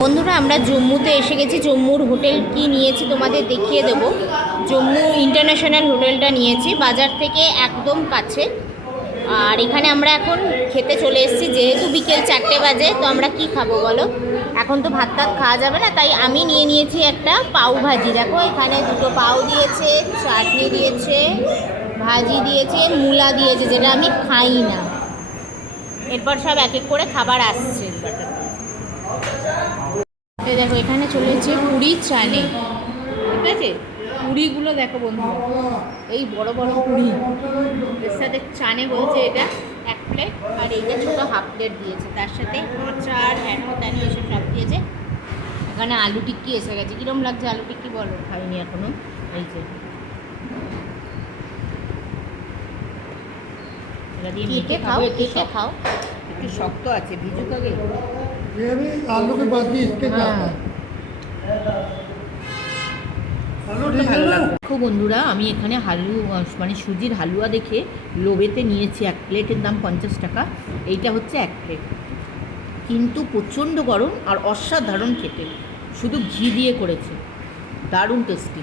বন্ধুরা আমরা জম্মুতে এসে গেছি। জম্মুর হোটেল কি নিয়েছি তোমাদের দেখিয়ে দেব। জম্মু ইন্টারন্যাশনাল হোটেলটা নিয়েছি, বাজার থেকে একদম কাছে। আর এখানে আমরা এখন খেতে চলে এসেছি, যেহেতু বিকেল 4টে বাজে। তো আমরা কি খাবো বলো, এখন তো ভাত টাত খাওয়া যাবে না, তাই আমি নিয়ে নিয়েছি একটা পাউ ভাজি। দেখো এখানে দুটো পাউ দিয়েছে, চাটনি দিয়েছে, ভাজি দিয়েছে, মূলা দিয়েছে, যেটা আমি খাই না। এরপর সব এক এক করে খাবার আসছে। এই দেখো এখানে চলেছে পুরি চানে, ঠিক আছে? পুরিগুলো দেখো বন্ধু, এই বড় বড় পুরি, এর সাথে চানে বলছে এটা 1 প্লেট, আর এইটা ছোটো হাফ প্লেট দিয়েছে, তার সাথে আচার হ্যানো ত্যানো এসব সব দিয়েছে। এখানে আলু টিক্কি এসে গেছে। কীরকম লাগছে আলু টিক্কি বলো? খাইনি এখনো। এই যে এটা দিয়ে মেখে খাও, কেটে খাও। একটু শক্ত আছে, ভিজুক আগে। ये भी आलू के बाद भी इसके साथ है। দেখো বন্ধুরা, আমি এখানে মানে সুজির হালুয়া দেখে লোভেতে নিয়েছি। 1 প্লেটের দাম 50 টাকা। এইটা হচ্ছে 1 প্লেট, কিন্তু প্রচণ্ড গরম আর অসাধারণ খেতে। শুধু ঘি দিয়ে করেছে, দারুণ টেস্টি।